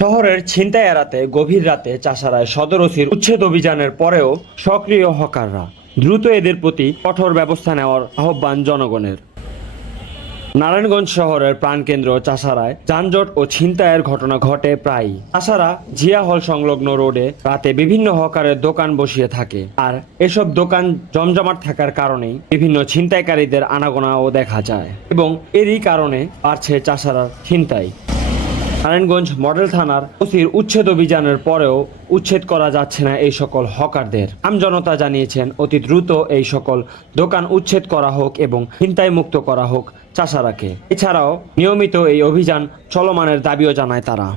শহরের ছিনতাই এড়াতে গভীর রাতে চাষারায় সদর ওসির উচ্ছেদ অভিযানের পরেও সক্রিয় হকাররা। দ্রুত এদের প্রতি কঠোর ব্যবস্থা নেওয়ার আহ্বান জনগণের। নারায়ণগঞ্জ শহরের প্রাণকেন্দ্র চাষারায় যানজট ও ছিনতাইয়ের ঘটনা ঘটে প্রায়ই। চাষারা জিয়া হল সংলগ্ন রোডে রাতে বিভিন্ন হকারের দোকান বসিয়ে থাকে আর এসব দোকান জমজমাট থাকার কারণেই বিভিন্ন ছিনতাইকারীদের আনাগোনাও দেখা যায় এবং এরই কারণে বাড়ছে চাষারার ছিনতাই। নারায়ণগঞ্জ মডেল থানার ওসির উচ্ছেদ অভিযানের পরেও উচ্ছেদ করা যাচ্ছে না এই সকল হকারদের। আমজনতা জানিয়েছেন, অতি দ্রুত এই সকল দোকান উচ্ছেদ করা হোক এবং চিন্তায় মুক্ত করা হোক চাষারাকে। এছাড়াও নিয়মিত এই অভিযান চলমানের দাবিও জানায় তারা।